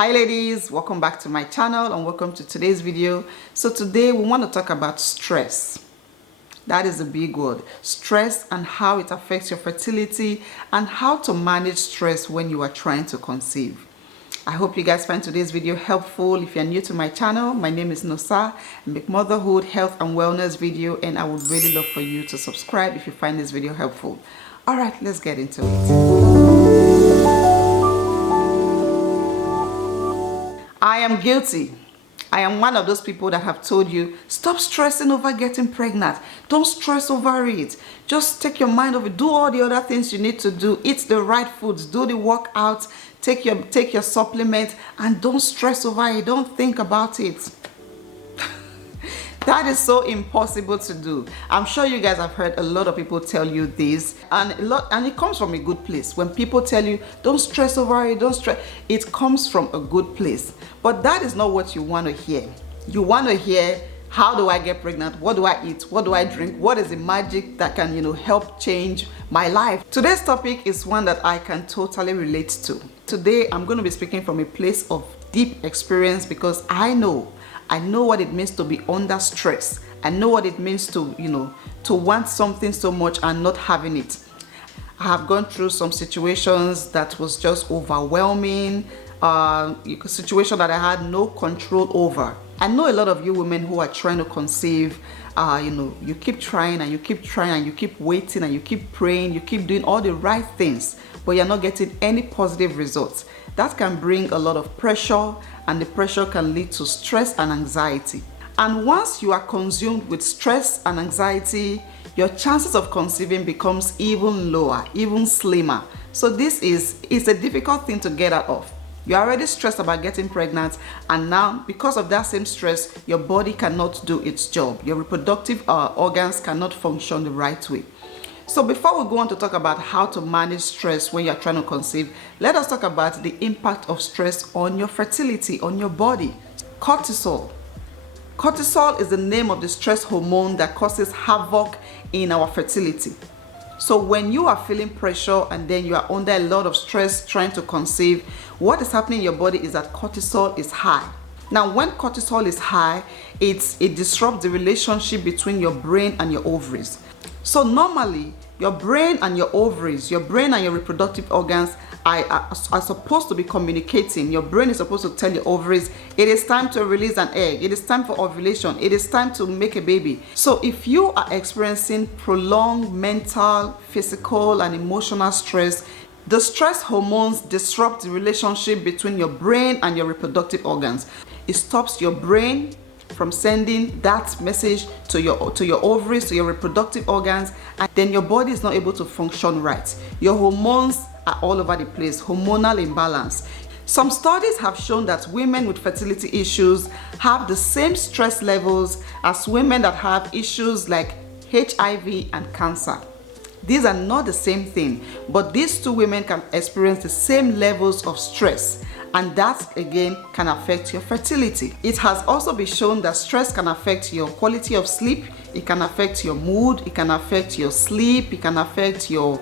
Hi ladies, welcome back to my channel and welcome to today's video. So today we want to talk about stress. That is a big word. Stress and how it affects your fertility and how to manage stress when you are trying to conceive. I hope you guys find today's video helpful. If you're new to my channel, my name is Nosa. I make motherhood, health and wellness video, and I would really love for you to subscribe if you find this video helpful. All right, let's get into it. I am guilty. I am one of those people that have told you, stop stressing over getting pregnant. Don't stress over it. Just take your mind off it. Do all the other things you need to do. Eat the right foods. Do the workout. Take your supplement and don't stress over it. Don't think about it. That is so impossible to do. I'm sure you guys have heard a lot of people tell you this, and it comes from a good place. When people tell you don't stress over it, don't stress, it comes from a good place. But that is not what you want to hear. You want to hear, how do I get pregnant? What do I eat? What do I drink? What is the magic that can, help change my life? Today's topic is one that I can totally relate to. Today, I'm going to be speaking from a place of deep experience because I know what it means to be under stress. I know what it means to, to want something so much and not having it. I have gone through some situations that was just overwhelming, situation that I had no control over. I know a lot of you women who are trying to conceive, you keep trying and you keep trying and you keep waiting and you keep praying, you keep doing all the right things, but you're not getting any positive results. That can bring a lot of pressure, and the pressure can lead to stress and anxiety. And once you are consumed with stress and anxiety, your chances of conceiving becomes even lower, even slimmer. So it's a difficult thing to get out of. You're already stressed about getting pregnant, and now because of that same stress, your body cannot do its job. Your reproductive organs cannot function the right way. So before we go on to talk about how to manage stress when you're trying to conceive, let us talk about the impact of stress on your fertility, on your body. Cortisol. Cortisol is the name of the stress hormone that causes havoc in our fertility. So when you are feeling pressure and then you are under a lot of stress trying to conceive, what is happening in your body is that cortisol is high. Now, when cortisol is high, it disrupts the relationship between your brain and your ovaries. So normally, your brain and your ovaries, your brain and your reproductive organs are supposed to be communicating. Your brain is supposed to tell your ovaries, it is time to release an egg. It is time for ovulation. It is time to make a baby. So if you are experiencing prolonged mental, physical, and emotional stress, the stress hormones disrupt the relationship between your brain and your reproductive organs. It stops your brain from sending that message to your ovaries, to your reproductive organs, and then your body is not able to function right. Your hormones are all over the place, hormonal imbalance. Some studies have shown that women with fertility issues have the same stress levels as women that have issues like HIV and cancer. These are not the same thing, but these two women can experience the same levels of stress, and that again can affect your fertility. It has also been shown that stress can affect your quality of sleep, it can affect your mood, it can affect your sleep, it can affect your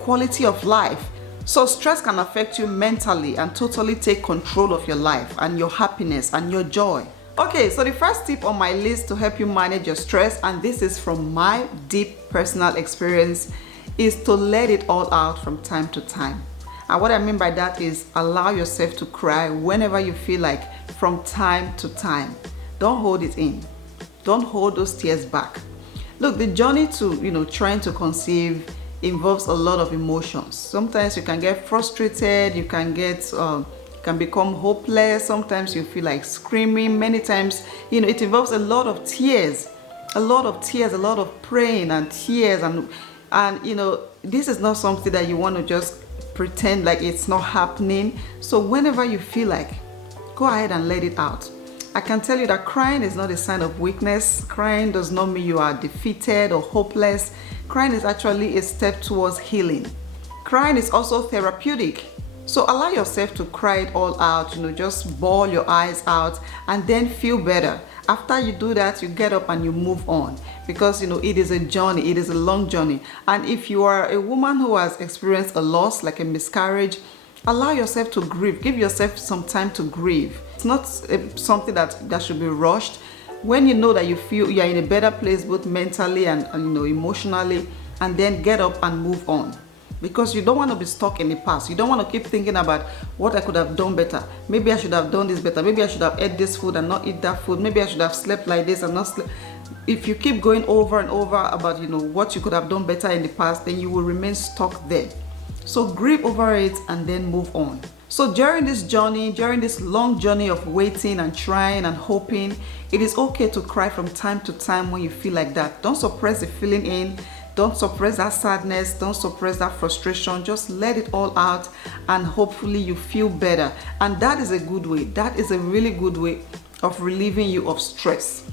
quality of life. So stress can affect you mentally and totally take control of your life and your happiness and your joy. Okay, so the first tip on my list to help you manage your stress, and this is from my deep personal experience, is to let it all out from time to time. And what I mean by that is allow yourself to cry whenever you feel like, from time to time. Don't hold it in. Don't hold those tears back. Look, the journey to, trying to conceive involves a lot of emotions. Sometimes you can get frustrated, you can become hopeless. Sometimes you feel like screaming. Many times, it involves a lot of tears, a lot of praying and tears. And this is not something that you want to just pretend like it's not happening. So whenever you feel like, go ahead and let it out. I can tell you that crying is not a sign of weakness. Crying does not mean you are defeated or hopeless. Crying is actually a step towards healing. Crying is also therapeutic. So allow yourself to cry it all out, just bawl your eyes out and then feel better. After you do that, you get up and you move on, because it is a journey, it is a long journey. And if you are a woman who has experienced a loss like a miscarriage, Allow yourself to grieve. Give yourself some time to grieve. It's not something that should be rushed. When you know that you feel you're in a better place both mentally and emotionally, and then get up and move on. Because you don't want to be stuck in the past. You don't want to keep thinking about what I could have done better. Maybe I should have done this better. Maybe I should have ate this food and not eat that food. Maybe I should have slept like this and not slept. If you keep going over and over about what you could have done better in the past, then you will remain stuck there. So grieve over it and then move on. So during this journey, during this long journey of waiting and trying and hoping, it is okay to cry from time to time when you feel like that. Don't suppress the feeling in. Don't suppress that sadness. Don't suppress that frustration. Just let it all out, and hopefully you feel better. And that is a good way. That is a really good way of relieving you of stress.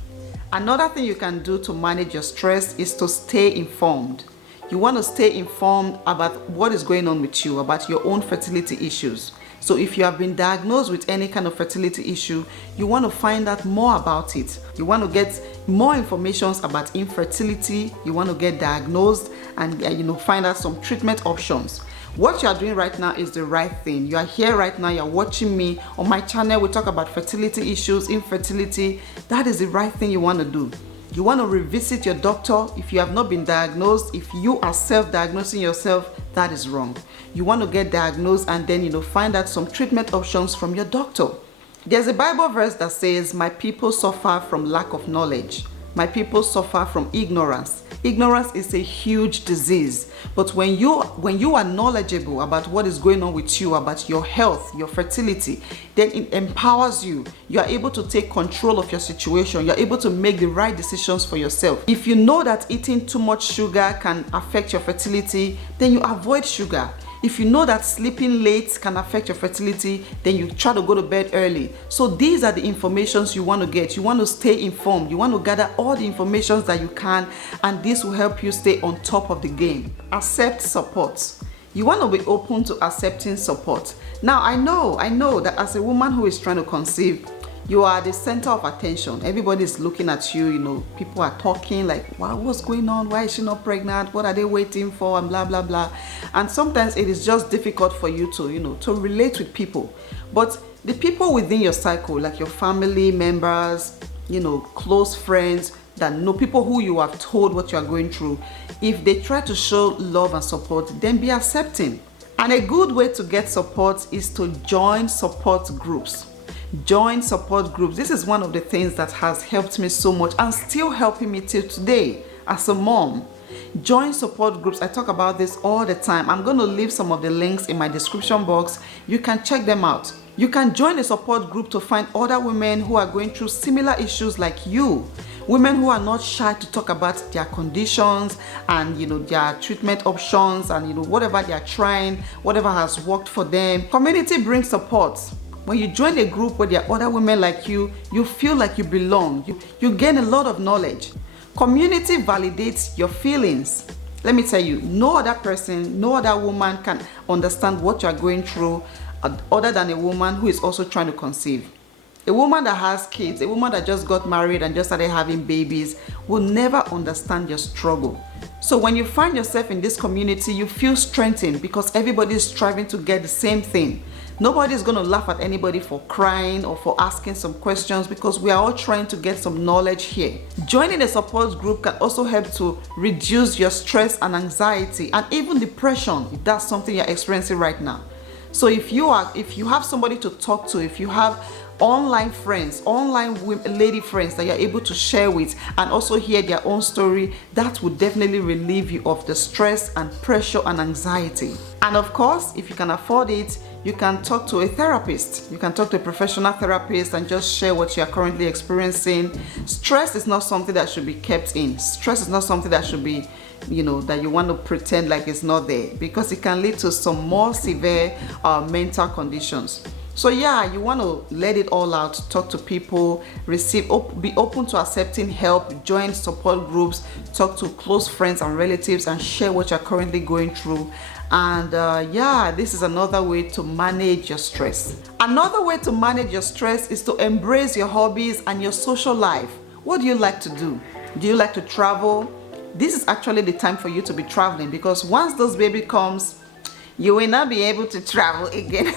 Another thing you can do to manage your stress is to stay informed. You want to stay informed about what is going on with you, about your own fertility issues. So if you have been diagnosed with any kind of fertility issue, you want to find out more about it. You want to get more information about infertility. You want to get diagnosed and find out some treatment options. What you are doing right now is the right thing. You are here right now, you are watching me on my channel. We talk about fertility issues, infertility. That is the right thing you want to do. You want to revisit your doctor if you have not been diagnosed. If you are self-diagnosing yourself, that is wrong. You want to get diagnosed and then find out some treatment options from your doctor. There's a Bible verse that says, "My people suffer from lack of knowledge. My people suffer from ignorance." Ignorance is a huge disease. But when you are knowledgeable about what is going on with you, about your health, your fertility, then it empowers you. You are able to take control of your situation. You're able to make the right decisions for yourself. If you know that eating too much sugar can affect your fertility, then you avoid sugar. If you know that sleeping late can affect your fertility, then you try to go to bed early. So these are the informations you want to get. You want to stay informed. You want to gather all the information that you can, and this will help you stay on top of the game. Accept support. You want to be open to accepting support. Now, I know that as a woman who is trying to conceive, you are the center of attention. Everybody is looking at you, people are talking like, wow, what's going on? Why is she not pregnant? What are they waiting for? And blah, blah, blah. And sometimes it is just difficult for you to relate with people. But the people within your cycle, like your family members, close friends, that know, people who you have told what you are going through, if they try to show love and support, then be accepting. And a good way to get support is to join support groups. Join support groups. This is one of the things that has helped me so much and still helping me till today as a mom. Join support groups. I talk about this all the time. I'm going to leave some of the links in my description box. You can check them out. You can join a support group to find other women who are going through similar issues like you. Women who are not shy to talk about their conditions and their treatment options and whatever they are trying, whatever has worked for them. Community brings support. When you join a group where there are other women like you, you feel like you belong. You gain a lot of knowledge. Community validates your feelings. Let me tell you, no other person, no other woman can understand what you are going through other than a woman who is also trying to conceive. A woman that has kids, a woman that just got married and just started having babies will never understand your struggle. So when you find yourself in this community, you feel strengthened because everybody is striving to get the same thing. Nobody is going to laugh at anybody for crying or for asking some questions because we are all trying to get some knowledge here. Joining a support group can also help to reduce your stress and anxiety and even depression if that's something you're experiencing right now. So if you have somebody to talk to, if you have online friends, online lady friends that you're able to share with and also hear their own story, that would definitely relieve you of the stress and pressure and anxiety. And of course, if you can afford it, you can talk to a therapist. You can talk to a professional therapist and just share what you are currently experiencing. Stress is not something that should be kept in. Stress is not something that should be, that you want to pretend like it's not there, because it can lead to some more severe mental conditions. So yeah, you want to let it all out, talk to people, be open to accepting help, join support groups, talk to close friends and relatives and share what you're currently going through. And yeah, this is another way to manage your stress. Another way to manage your stress is to embrace your hobbies and your social life. What do you like to do? Do you like to travel? This is actually the time for you to be traveling, because once this baby comes, you will not be able to travel again.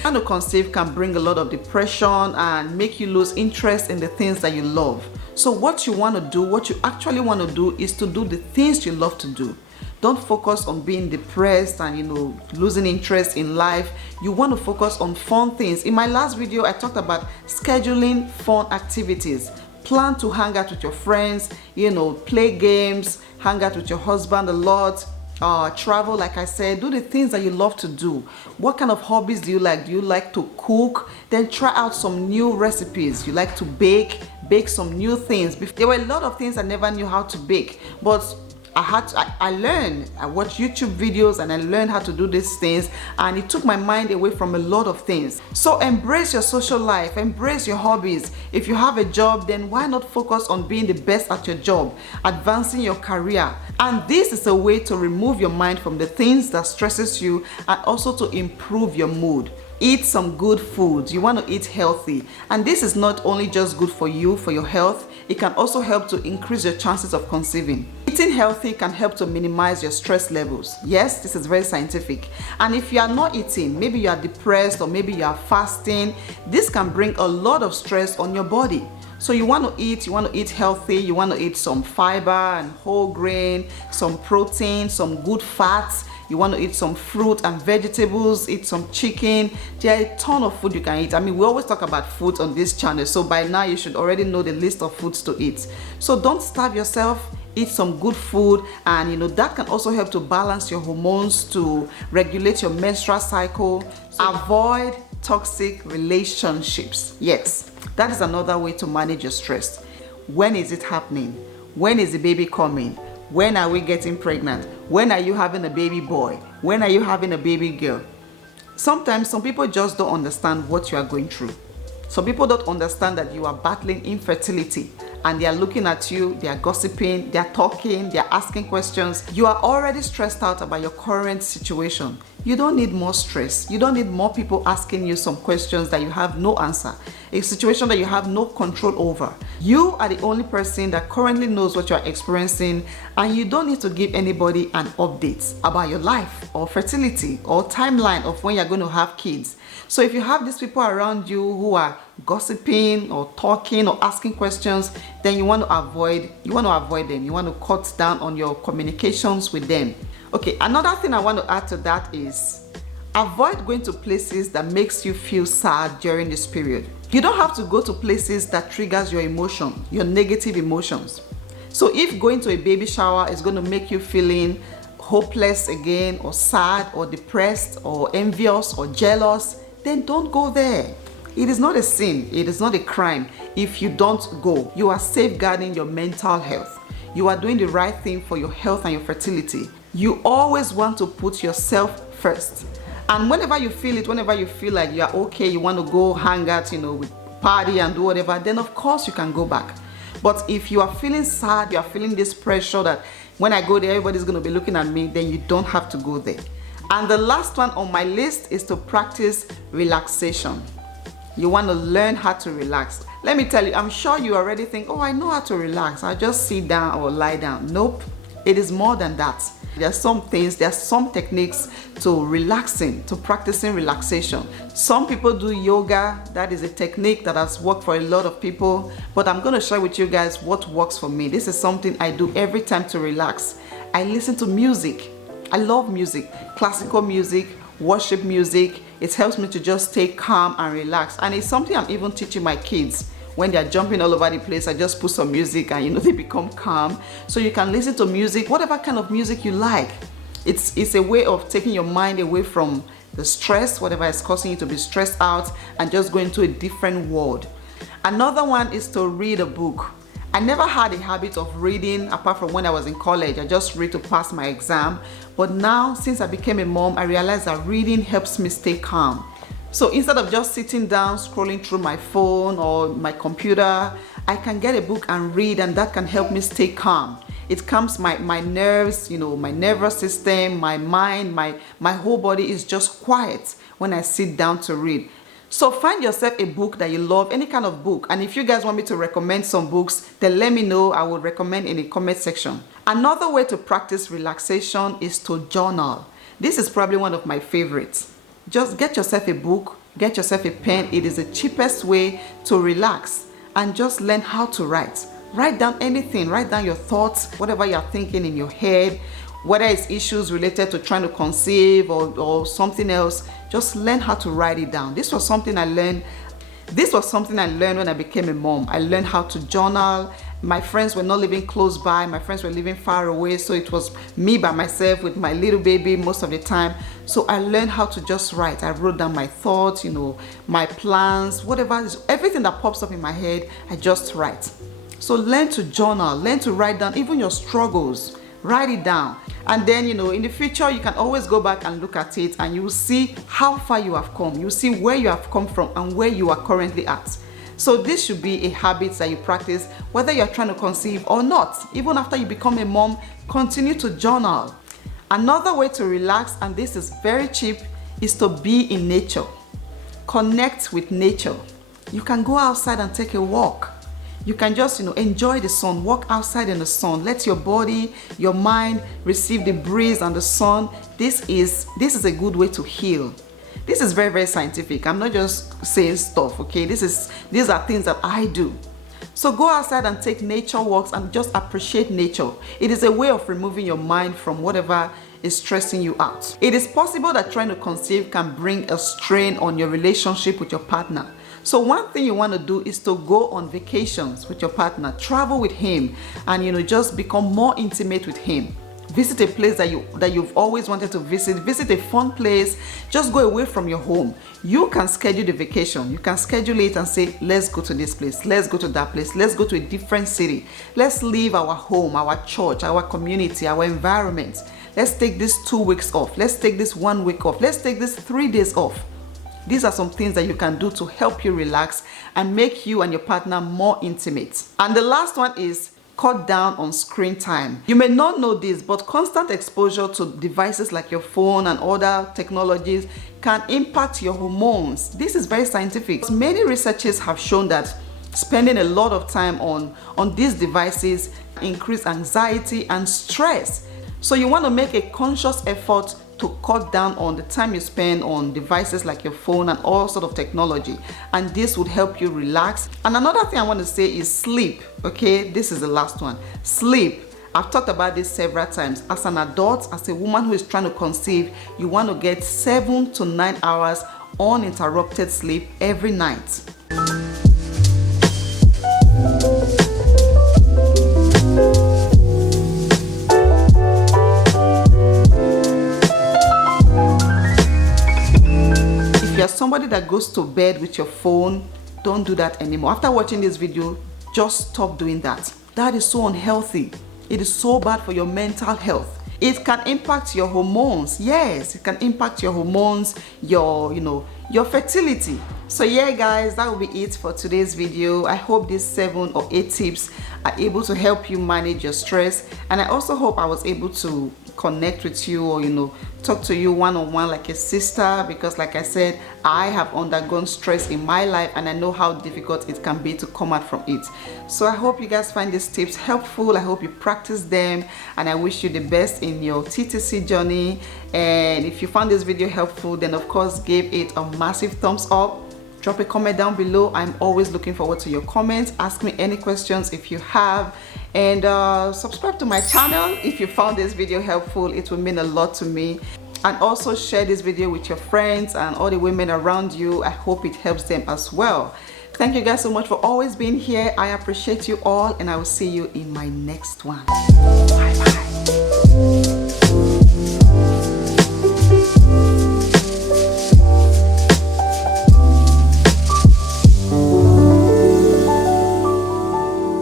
Trying to conceive can bring a lot of depression and make you lose interest in the things that you love. So what you want to do, what you actually want to do, is to do the things you love to do. Don't focus on being depressed and losing interest in life. You want to focus on fun things. In my last video, I talked about scheduling fun activities. Plan to hang out with your friends, play games, hang out with your husband a lot, travel, like I said. Do the things that you love to do. What kind of hobbies do you like? Do you like to cook? Then try out some new recipes. You like to bake some new things. There were a lot of things I never knew how to bake, but I learned. I watched YouTube videos and I learned how to do these things, and it took my mind away from a lot of things. So embrace your social life, embrace your hobbies. If you have a job, then why not focus on being the best at your job, advancing your career? And this is a way to remove your mind from the things that stresses you and also to improve your mood. Eat some good food. You want to eat healthy, and this is not only just good for you, for your health, it can also help to increase your chances of conceiving. Eating healthy can help to minimize your stress levels. Yes, this is very scientific. And if you are not eating, maybe you are depressed or maybe you are fasting, this can bring a lot of stress on your body. So you want to eat healthy, you want to eat some fiber and whole grain, some protein, some good fats. You want to eat some fruit and vegetables, eat some chicken. There are a ton of food you can eat. I mean, we always talk about food on this channel, so by now you should already know the list of foods to eat. So don't starve yourself. Eat some good food, and that can also help to balance your hormones, to regulate your menstrual cycle. Avoid toxic relationships. Yes, that is another way to manage your stress. When is it happening? When is the baby coming? When are we getting pregnant? When are you having a baby boy? When are you having a baby girl? Sometimes some people just don't understand what you are going through. Some people don't understand that you are battling infertility, and they are looking at you, they are gossiping, they are talking, they are asking questions. You are already stressed out about your current situation. You don't need more stress. You don't need more people asking you some questions that you have no answer, a situation that you have no control over. You are the only person that currently knows what you are experiencing, and you don't need to give anybody an update about your life or fertility or timeline of when you're going to have kids. So if you have these people around you who are gossiping or talking or asking questions, then you want to avoid them. You want to cut down on your communications with them. Okay, another thing I want to add to that is avoid going to places that makes you feel sad during this period. You don't have to go to places that triggers your emotion, your negative emotions. So if going to a baby shower is going to make you feeling hopeless again, or sad, or depressed, or envious, or jealous, then don't go there. It is not a sin, it is not a crime if you don't go. You are safeguarding your mental health. You are doing the right thing for your health and your fertility. You always want to put yourself first. And whenever you feel it, whenever you feel like you are okay, you want to go hang out, with party and do whatever, then of course you can go back. But if you are feeling sad, you are feeling this pressure that when I go there, everybody's going to be looking at me, then you don't have to go there. And the last one on my list is to practice relaxation. You want to learn how to relax. Let me tell you, I'm sure you already think, oh, I know how to relax. I just sit down or lie down. Nope, it is more than that. There are some techniques to relaxing, to practicing relaxation. Some people do yoga. That is a technique that has worked for a lot of people, but I'm going to share with you guys what works for me. This is something I do every time to relax. I listen to music. I love music, classical music, worship music. It helps me to just stay calm and relax. And it's something I'm even teaching my kids. When they're jumping all over the place, I just put some music and they become calm. So you can listen to music, whatever kind of music you like. It's a way of taking your mind away from the stress, whatever is causing you to be stressed out, and just go into a different world. Another one is to read a book. I never had a habit of reading apart from when I was in college. I just read to pass my exam. But now, since I became a mom, I realized that reading helps me stay calm. So instead of just sitting down, scrolling through my phone or my computer, I can get a book and read, and that can help me stay calm. It calms my nerves, my nervous system, my mind, my whole body is just quiet when I sit down to read. So find yourself a book that you love, any kind of book. And if you guys want me to recommend some books, then let me know. I will recommend in the comment section. Another way to practice relaxation is to journal. This is probably one of my favorites. Just get yourself a book, get yourself a pen. It is the cheapest way to relax and just learn how to write. Write down anything, write down your thoughts, whatever you're thinking in your head, whether it's issues related to trying to conceive or something else. Just learn how to write it down. This was something I learned when I became a mom. I learned how to journal. My friends were not living close by. My friends were living far away. So it was me by myself with my little baby most of the time. So I learned how to just write. I wrote down my thoughts, my plans, whatever, everything that pops up in my head, I just write. So learn to journal, learn to write down even your struggles. Write it down. And then, in the future, you can always go back and look at it and you will see how far you have come. You see where you have come from and where you are currently at. So this should be a habit that you practice whether you're trying to conceive or not. Even after you become a mom, continue to journal. Another way to relax, and this is very cheap, is to be in nature. Connect with nature. You can go outside and take a walk. You can just, enjoy the sun, walk outside in the sun. Let your body, your mind receive the breeze and the sun. This is a good way to heal. This is very, very scientific. I'm not just saying stuff, okay? These are things that I do. So go outside and take nature walks and just appreciate nature. It is a way of removing your mind from whatever is stressing you out. It is possible that trying to conceive can bring a strain on your relationship with your partner. So one thing you want to do is to go on vacations with your partner, travel with him, and just become more intimate with him. Visit a place that you've always wanted to visit a fun place. Just go away from your home. You can schedule the vacation. You can schedule it and say, let's go to this place, let's go to that place, let's go to a different city. Let's leave our home, our church, our community, our environment. Let's take this 2 weeks off. Let's take this 1 week off. Let's take this 3 days off. These are some things that you can do to help you relax and make you and your partner more intimate. And the last one is cut down on screen time. You may not know this, but constant exposure to devices like your phone and other technologies can impact your hormones. This is very scientific. Many researchers have shown that spending a lot of time on these devices increase anxiety and stress. So you want to make a conscious effort to cut down on the time you spend on devices like your phone and all sort of technology, and this would help you relax. And another thing I want to say is sleep. Okay, this is the last one. Sleep. I've talked about this several times. As an adult, as a woman who is trying to conceive, you want to get 7 to 9 hours uninterrupted sleep every night. You're somebody that goes to bed with your phone, don't do that anymore. After watching this video, just stop doing that. That is so unhealthy. It is so bad for your mental health. It can impact your hormones. Yes, it can impact your hormones, your fertility. So yeah, guys, that will be it for today's video. I hope these 7 or 8 tips are able to help you manage your stress, and I also hope I was able to connect with you or talk to you one-on-one like a sister, because like I said, I have undergone stress in my life and I know how difficult it can be to come out from it. So I hope you guys find these tips helpful. I hope you practice them, and I wish you the best in your TTC journey. And if you found this video helpful, then of course give it a massive thumbs up. Drop a comment down below. I'm always looking forward to your comments. Ask me any questions if you have, and subscribe to my channel if you found this video helpful. It will mean a lot to me. And also share this video with your friends and all the women around you. I hope it helps them as well. Thank you guys so much for always being here. I appreciate you all, and I will see you in my next one. Bye bye.